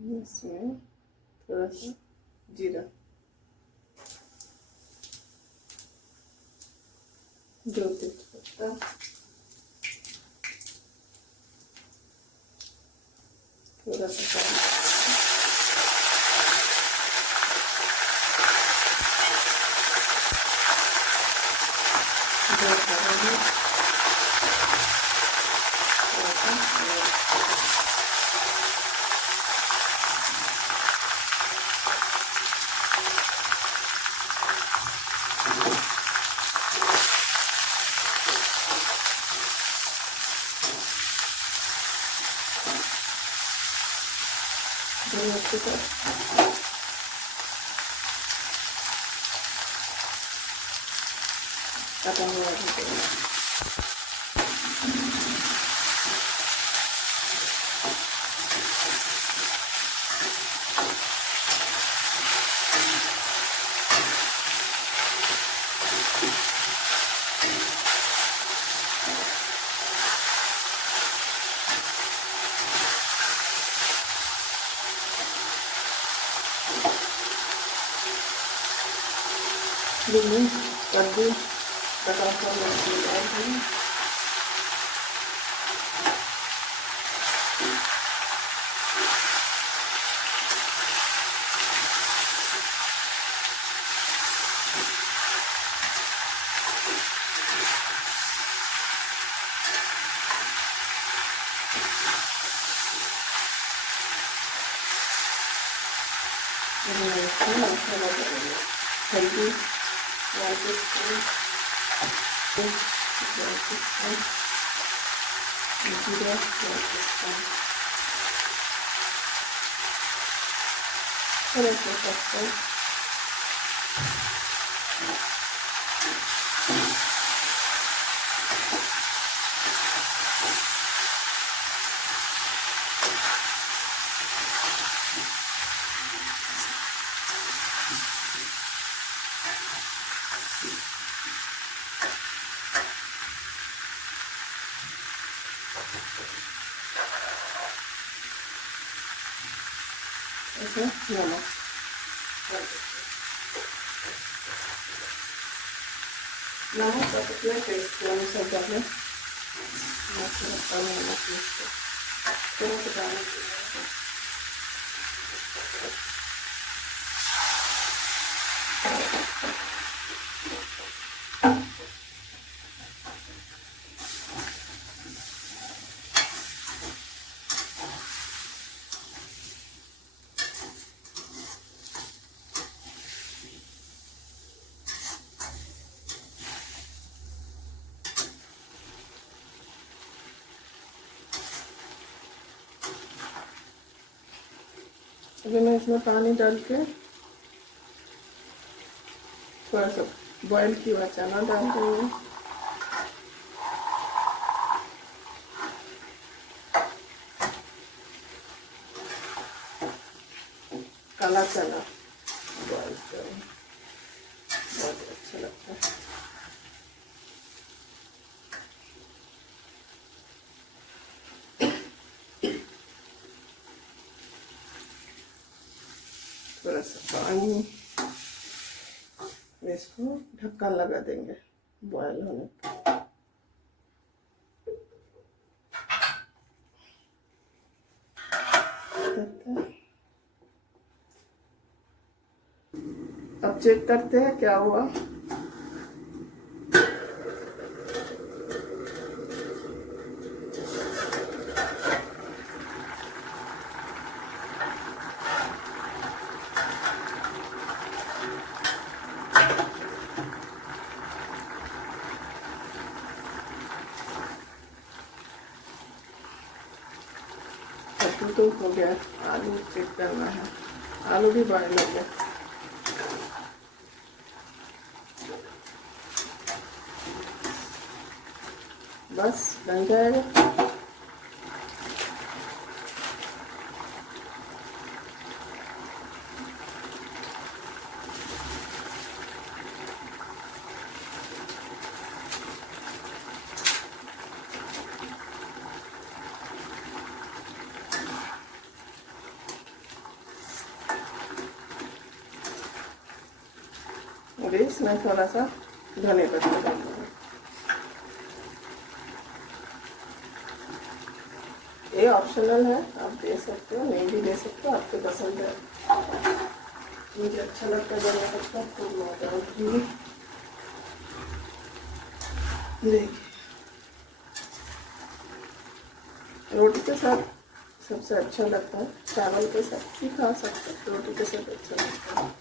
इसमें थोड़ा सा जीरा, दो तेजपत्ता, थोड़ा सा अच्छे से कटा हुआ लीमू, कद्दू कटा हुआ लहसुन डाल दें। हल्दी, जीरा, थोड़ा सा पत्ता, ऐसे नमक, नमक अपने टेस्ट के अनुसार डालें। पानी नमक तुरंत डालने के लिए अभी मैं इसमें पानी डाल के थोड़ा सा बॉयल किया हुआ चना डाल दूँगी। काला चना बॉयल करें, बहुत अच्छा लगता है। थोड़ा सा पानी, इसको ढक्कन लगा देंगे बॉयल होने पर। अब चेक करते हैं क्या हुआ। कद्दू तो हो गया, आलू चेक करना है। आलू भी बॉयल हो गया। बस बन जाएगा। डालूंगी, इसमें थोड़ा सा धने पत्ता डालूंगी। ये ऑप्शनल है, आप दे सकते हो, नहीं भी दे सकते हो, आपके पसंद है। मुझे अच्छा लगता है धनिया पत्ता, तो मैं डालूंगी। देखिए, रोटी के साथ सबसे अच्छा लगता है, चावल के साथ भी खा सकते हैं, रोटी के साथ अच्छा लगता है।